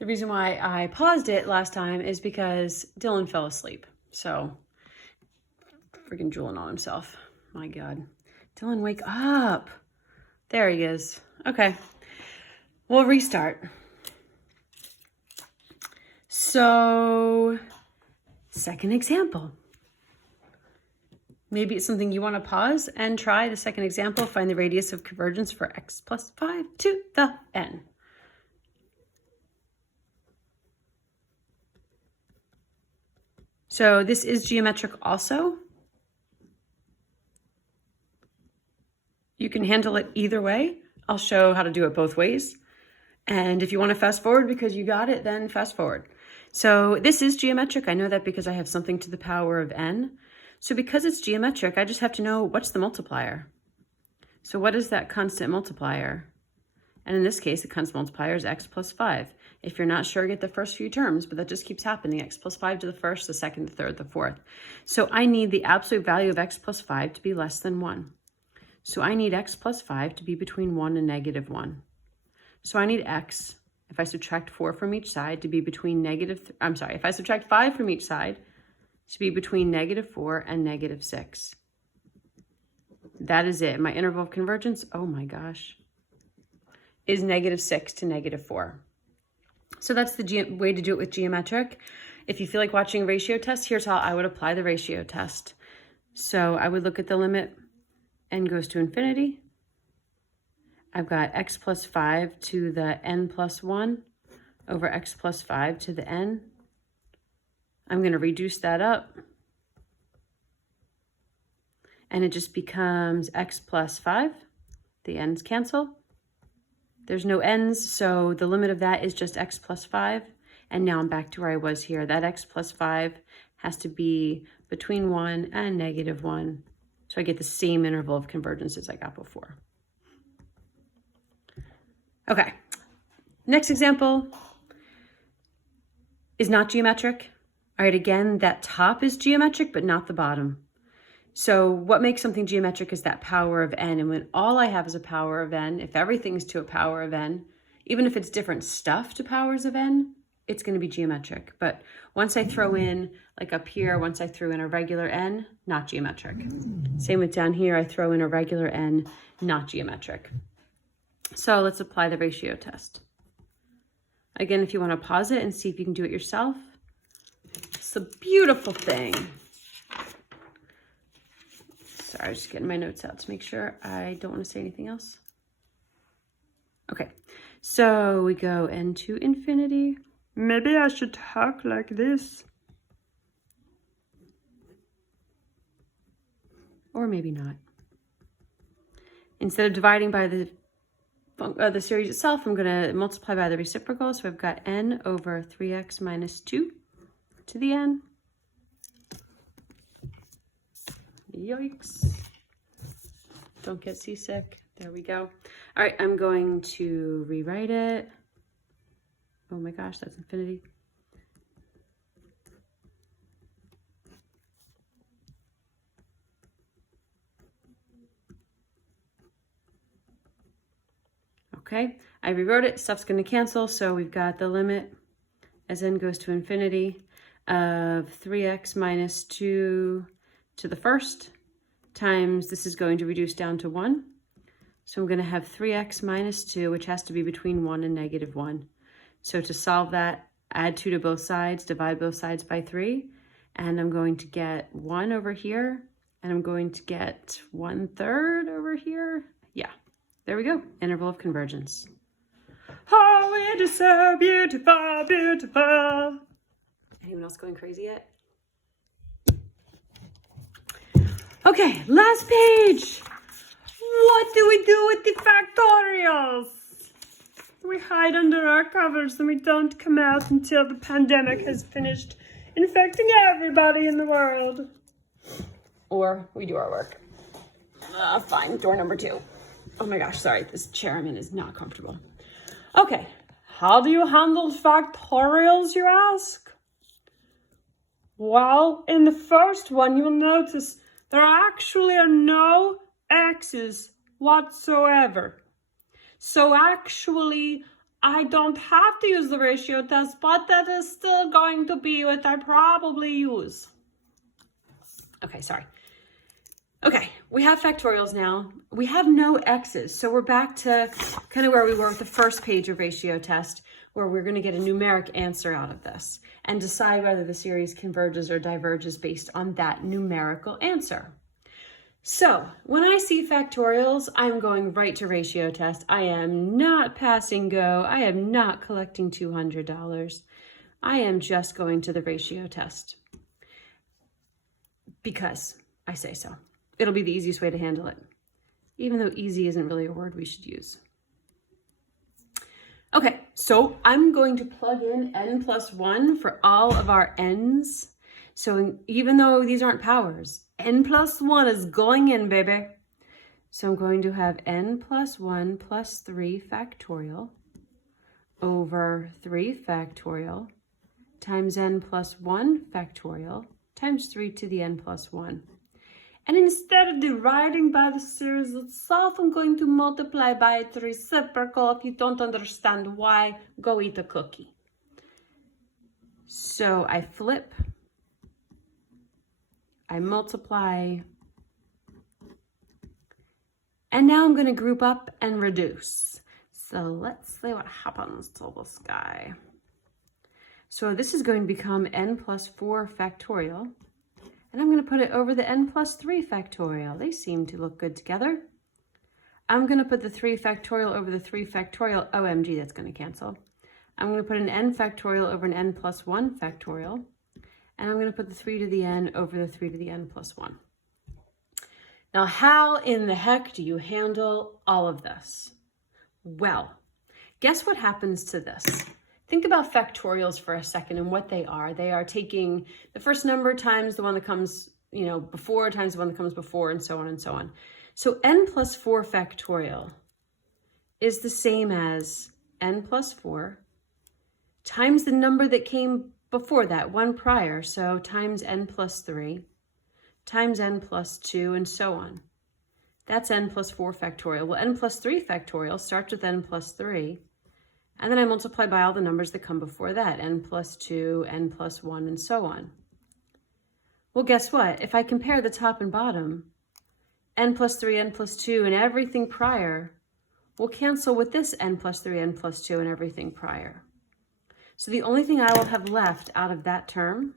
The reason why I paused it last time is because Dylan fell asleep. So, freaking drooling on himself. My God. Dylan, wake up. There he is. Okay. We'll restart. So, second example. Maybe it's something you want to pause and try the second example. Find the radius of convergence for x plus 5 to the n. So this is geometric also. You can handle it either way. I'll show how to do it both ways. And if you want to fast forward because you got it, then fast forward. So this is geometric. I know that because I have something to the power of n. So because it's geometric, I just have to know what's the multiplier. So what is that constant multiplier? And in this case, the constant multiplier is x plus 5. If you're not sure, get the first few terms, but that just keeps happening. X plus 5 to the first, the second, the third, the fourth. So I need the absolute value of x plus 5 to be less than 1. So I need x plus 5 to be between 1 and negative 1. So I need x, if I subtract 4 from each side, to be between if I subtract 5 from each side, to be between negative 4 and negative 6. That is it. My interval of convergence, oh my gosh, is negative 6 to negative 4. So that's the way to do it with geometric. If you feel like watching a ratio test, here's how I would apply the ratio test. So I would look at the limit n goes to infinity. I've got x plus 5 to the n plus 1 over x plus 5 to the n. I'm going to reduce that up. And it just becomes x plus 5. The n's cancel. There's no n's, so the limit of that is just x plus 5. And now I'm back to where I was here. That x plus 5 has to be between 1 and negative 1. So I get the same interval of convergence as I got before. Okay, next example is not geometric. All right, again, that top is geometric, but not the bottom. So what makes something geometric is that power of n. And when all I have is a power of n, if everything's to a power of n, even if it's different stuff to powers of n, it's going to be geometric. But once I throw in, like up here, once I threw in a regular n, not geometric. Same with down here, I throw in a regular n, not geometric. So let's apply the ratio test. Again, if you want to pause it and see if you can do it yourself, it's a beautiful thing. Sorry, I'm just getting my notes out to make sure I don't want to say anything else. Okay, so we go n to infinity. Maybe I should talk like this. Or maybe not. Instead of dividing by the series itself, I'm going to multiply by the reciprocal. So I've got n over 3x minus 2 to the n. Yikes. Don't get seasick. There we go. All right, I'm going to rewrite it. Oh my gosh, that's infinity. Okay, I rewrote it. Stuff's going to cancel. So we've got the limit as n goes to infinity of 3x minus 2 to the first times, this is going to reduce down to 1. So I'm going to have 3x minus 2, which has to be between 1 and negative 1. So to solve that, add 2 to both sides, divide both sides by 3, and I'm going to get 1 over here, and I'm going to get 1/3 over here. Yeah, there we go, interval of convergence. Oh, it is so beautiful, beautiful. Anyone else going crazy yet? Okay, last page. What do we do with the factorials? We hide under our covers and we don't come out until the pandemic has finished infecting everybody in the world. Or we do our work. Fine, door number 2. Oh my gosh, sorry, this chair I'm in is not comfortable. Okay, how do you handle factorials, you ask? Well, in the first one, you'll notice there actually are no x's whatsoever. So actually, I don't have to use the ratio test, but that is still going to be what I probably use. Okay, sorry. Okay, we have factorials now. We have no x's, so we're back to kind of where we were with the first page of ratio test, where we're going to get a numeric answer out of this and decide whether the series converges or diverges based on that numerical answer. So when I see factorials, I'm going right to ratio test. I am not passing go. I am not collecting $200. I am just going to the ratio test because I say so. It'll be the easiest way to handle it, even though easy isn't really a word we should use. Okay, so I'm going to plug in n plus 1 for all of our n's. So even though these aren't powers, n plus 1 is going in, baby. So I'm going to have n plus 1 plus 3 factorial over 3 factorial times n plus 1 factorial times 3 to the n plus 1. And instead of dividing by the series itself, I'm going to multiply by its reciprocal. If you don't understand why, go eat a cookie. So I flip, I multiply, and now I'm going to group up and reduce. So let's see what happens to this guy. So this is going to become n plus 4 factorial. And I'm going to put it over the n plus 3 factorial. They seem to look good together. I'm going to put the 3 factorial over the 3 factorial. OMG, that's going to cancel. I'm going to put an n factorial over an n plus 1 factorial. And I'm going to put the 3 to the n over the 3 to the n plus 1. Now, how in the heck do you handle all of this? Well, guess what happens to this? Think about factorials for a second and what they are. They are taking the first number times the one that comes, before times the one that comes before, and so on and so on. So n plus 4 factorial is the same as n plus 4 times the number that came before that, one prior. So times n plus 3 times n plus 2 and so on. That's n plus 4 factorial. Well, n plus 3 factorial starts with n plus 3. And then I multiply by all the numbers that come before that, n plus 2, n plus 1, and so on. Well, guess what? If I compare the top and bottom, n plus 3, n plus 2, and everything prior will cancel with this n plus 3, n plus 2, and everything prior. So the only thing I will have left out of that term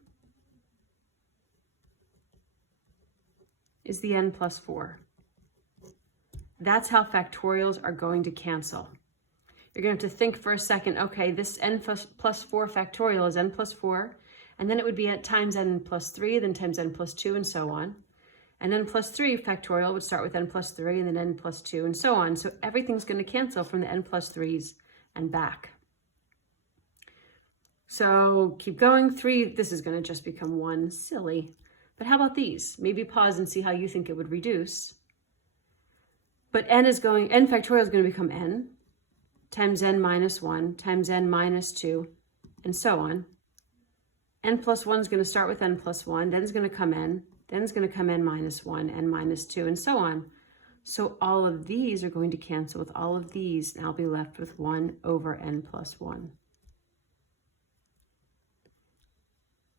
is the n plus 4. That's how factorials are going to cancel. You're going to have to think for a second, okay, this n plus 4 factorial is n plus 4, and then it would be at times n plus 3, then times n plus 2, and so on. And n plus 3 factorial would start with n plus 3, and then n plus 2, and so on. So everything's going to cancel from the n plus 3s and back. So keep going, 3, this is going to just become 1, silly. But how about these? Maybe pause and see how you think it would reduce. But n factorial is going to become n times n minus 1 times n minus 2, and so on. N plus 1 is going to start with n plus 1, then it's going to come n, then it's going to come n minus 1, n minus 2, and so on. So all of these are going to cancel with all of these, and I'll be left with 1 over n plus 1.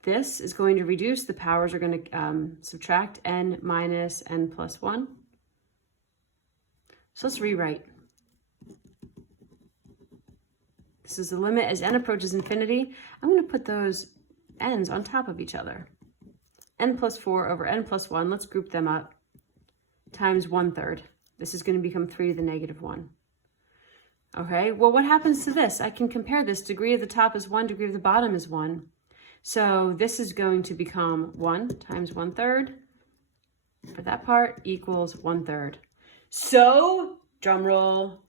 This is going to reduce, the powers are going to subtract n minus n plus 1. So let's rewrite. This is the limit as n approaches infinity. I'm going to put those n's on top of each other. N plus 4 over n plus 1, let's group them up, times 1/3. This is going to become 3 to the negative 1. Okay, well, what happens to this? I can compare this. Degree of the top is 1, degree of the bottom is 1. So this is going to become 1 times 1/3 for that part equals 1/3. So, drum roll.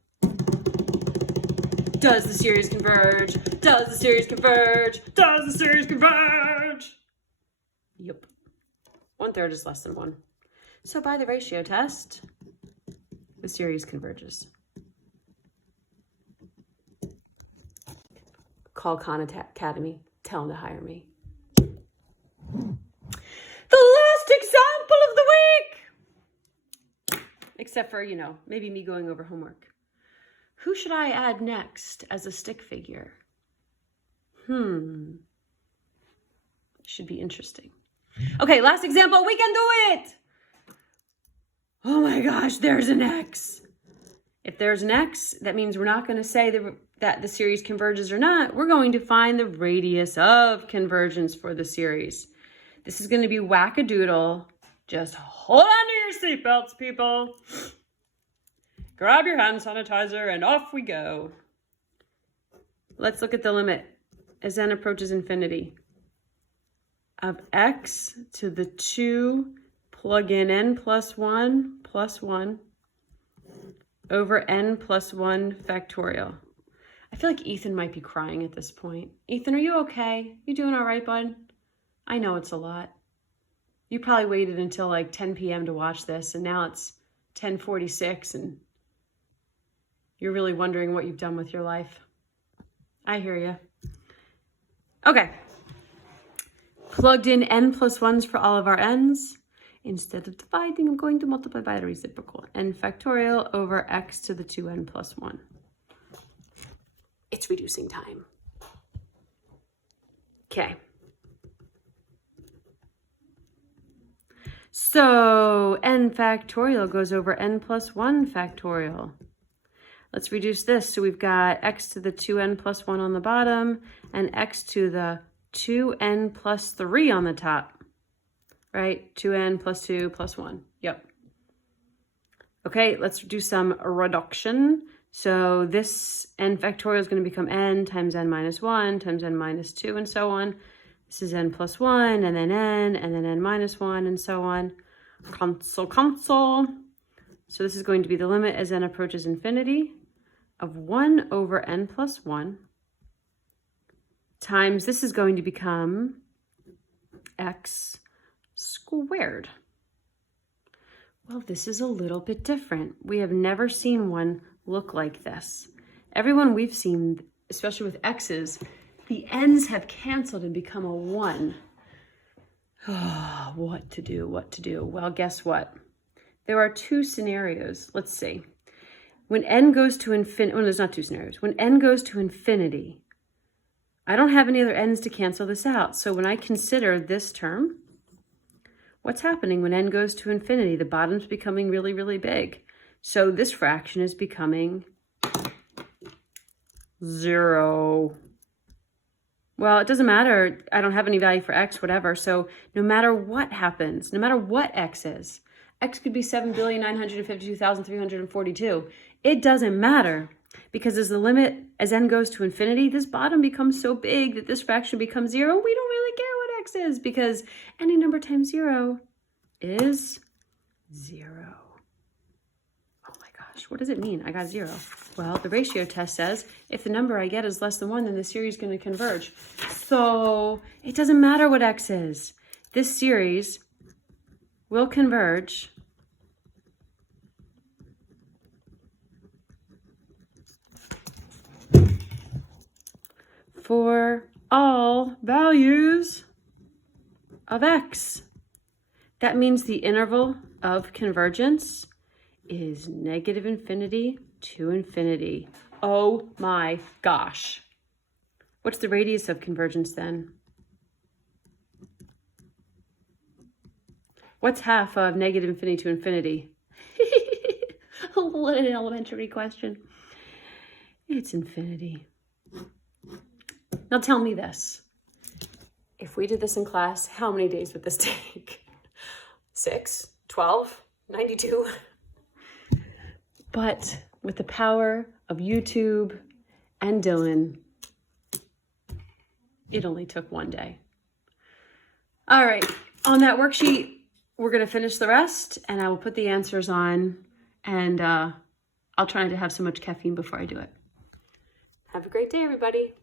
Does the series converge? Does the series converge? Does the series converge? Yep. 1/3 is less than 1. So by the ratio test, the series converges. Call Khan Academy. Tell them to hire me. The last example of the week! Except for, maybe me going over homework. Who should I add next as a stick figure? Should be interesting. Okay, last example. We can do it. Oh my gosh, there's an X. If there's an X, that means we're not going to say that the series converges or not. We're going to find the radius of convergence for the series. This is going to be wackadoodle. Just hold on to your seatbelts, people. Grab your hand sanitizer and off we go. Let's look at the limit as n approaches infinity of x to the 2, plug in n plus 1 over n plus 1 factorial. I feel like Ethan might be crying at this point. Ethan, are you okay? You doing all right, bud? I know it's a lot. You probably waited until like 10 p.m. to watch this, and now it's 10:46, and you're really wondering what you've done with your life. I hear you. Okay. Plugged in n plus 1s for all of our n's. Instead of dividing, I'm going to multiply by the reciprocal. N factorial over x to the 2n plus 1. It's reducing time. Okay. So n factorial goes over n plus 1 factorial. Let's reduce this. So we've got x to the 2n plus 1 on the bottom and x to the 2n plus 3 on the top, right? 2n plus 2 plus 1. Yep. Okay, let's do some reduction. So this n factorial is going to become n times n minus 1 times n minus 2 and so on. This is n plus 1 and then n minus 1 and so on. Cancel. So this is going to be the limit as n approaches infinity of 1 over n plus 1 times, this is going to become x squared. Well, this is a little bit different. We have never seen one look like this. Everyone we've seen, especially with x's, the n's have canceled and become a 1. Oh, what to do? Well, guess what? There are two scenarios. Let's see. When n goes to infinity, well, there's not two scenarios. When n goes to infinity, I don't have any other n's to cancel this out. So when I consider this term, what's happening when n goes to infinity? The bottom's becoming really, really big. So this fraction is becoming 0. Well, it doesn't matter. I don't have any value for x, whatever. So no matter what happens, no matter what x is, x could be 7,952,342. It doesn't matter, because as the limit, as n goes to infinity, this bottom becomes so big that this fraction becomes 0. We don't really care what x is, because any number times 0 is 0. Oh my gosh, what does it mean? I got 0. Well, the ratio test says if the number I get is less than 1, then the series is going to converge. So it doesn't matter what x is. This series will converge for all values of x. That means the interval of convergence is negative infinity to infinity. Oh my gosh. What's the radius of convergence then? What's half of negative infinity to infinity? What an elementary question. It's infinity. Now tell me this. If we did this in class, how many days would this take? 6, 12, 92? But with the power of YouTube and Dylan, it only took 1 day. All right, on that worksheet, we're going to finish the rest, and I will put the answers on, and I'll try not to have so much caffeine before I do it. Have a great day, everybody.